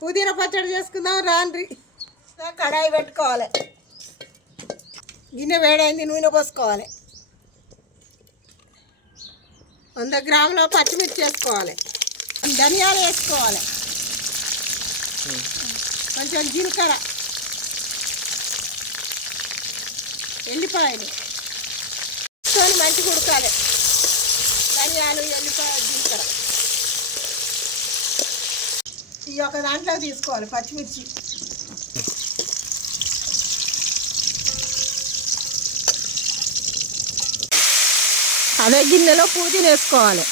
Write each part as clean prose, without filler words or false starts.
పుదీనా పచ్చడి చేసుకుందాం రాండ్రి. కడాయి పెట్టుకోవాలి, గిన్నె వేడైంది, నూనె పోసుకోవాలి. 100 గ్రాముల పచ్చిమిర్చి వేసుకోవాలి, ధనియాలు వేసుకోవాలి, కొంచెం జీలకర్ర, ఎల్లిపాయలు మంచిగా ఉడకాలి. ధనియాలు, ఎల్లిపాయ, జీలకర్ర ఈ ఒక దాంట్లో తీసుకోవాలి. పచ్చిమిర్చి అదే గిన్నెలో పుదీనా వేసుకోవాలి.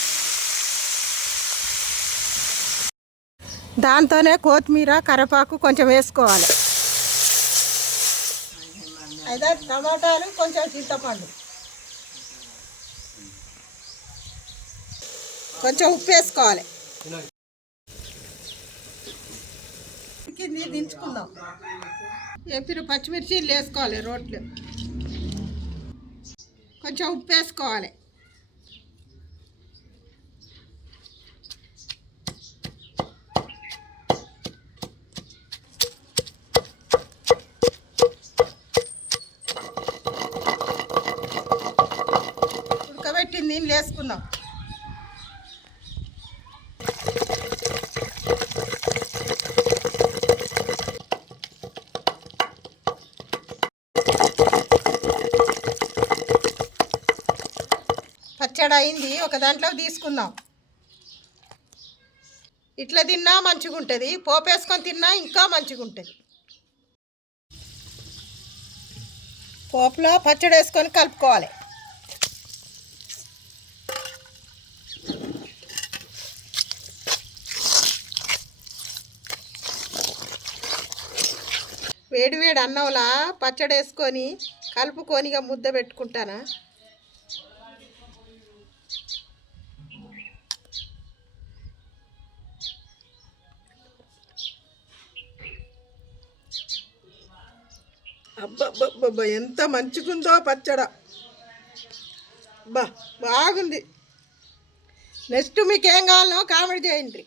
దాంతోనే కొత్తిమీర, కరివేపాకు కొంచెం వేసుకోవాలి. అయితే టమాటాలు, కొంచెం చింతపండు, కొంచెం ఉప్పు వేసుకోవాలి. దించుకుందాం. వేపిన పచ్చిమిర్చి వేసుకోవాలి, రోట్లు కొంచెం ఉప్పు వేసుకోవాలి. ఉడకబెట్టింది నీళ్ళు వేసుకుందాం. పచ్చడి అయింది, ఒక దాంట్లో తీసుకుందాం. ఇట్లా తిన్నా మంచిగా ఉంటుంది, పోపు వేసుకొని తిన్నా ఇంకా మంచిగా ఉంటుంది. పోపులో పచ్చడి వేసుకొని కలుపుకోవాలి. వేడి వేడి అన్నంలా పచ్చడి వేసుకొని కలుపుకొని ఇక ముద్ద పెట్టుకుంటానా. అబ్బబ్బబ్బబ్బా ఎంత మంచిగుందో పచ్చడ. బాగుంది. నెక్స్ట్ మీకు ఏం కావాలో కామెంట్ చేయండి.